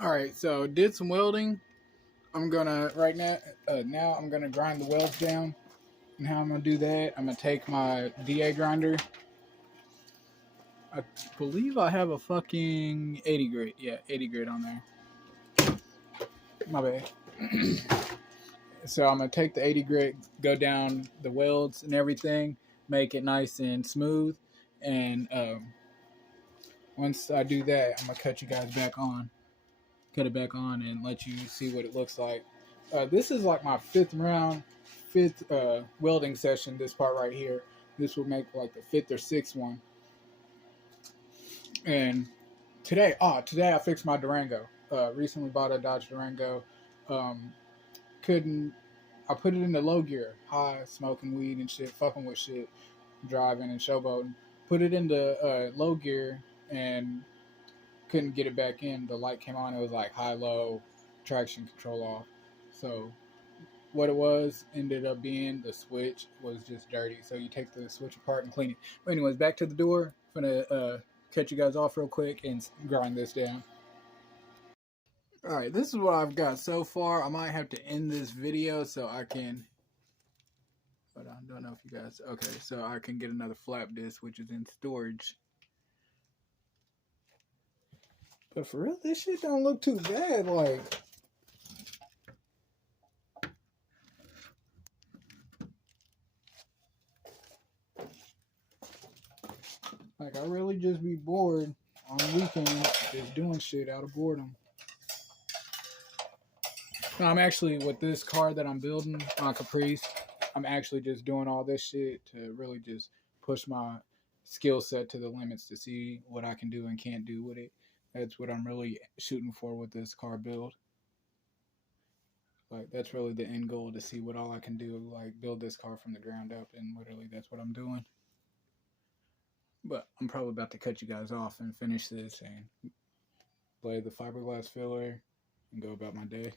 All right, so did some welding. I'm gonna right now. Now I'm gonna grind the welds down. And how I'm gonna do that? I'm gonna take my DA grinder. I believe I have a fucking 80 grit. Yeah, 80 grit on there. My bad. So I'm gonna take the 80 grit, go down the welds and everything, make it nice and smooth, and once I do that, I'm gonna cut you guys back on, cut it back on, and let you see what it looks like. This is like my fifth welding session. This part right here. This will make like the fifth or sixth one. And today I fixed my Durango. Recently bought a Dodge Durango. Um, couldn't I put it into low gear, high, smoking weed and shit, fucking with shit, driving and showboating. Put it into low gear and couldn't get it back in. The light came on. It was like high, low, traction control off. So what it was ended up being the switch was just dirty. So you take the switch apart and clean it. But anyways, back to the door. I'm gonna cut you guys off real quick and grind this down. All right, this is what I've got so far. I might have to end this video so I can. But I don't know if you guys. Okay, so I can get another flap disc, which is in storage. But for real, this shit don't look too bad. Like I really just be bored on the weekends, just doing shit out of boredom. No, I'm actually with this car that I'm building on Caprice. I'm actually just doing all this shit to really just push my skill set to the limits to see what I can do and can't do with it. That's what I'm really shooting for with this car build. Like that's really the end goal, to see what all I can do, like build this car from the ground up, and literally that's what I'm doing. But I'm probably about to cut you guys off and finish this and lay the fiberglass filler and go about my day.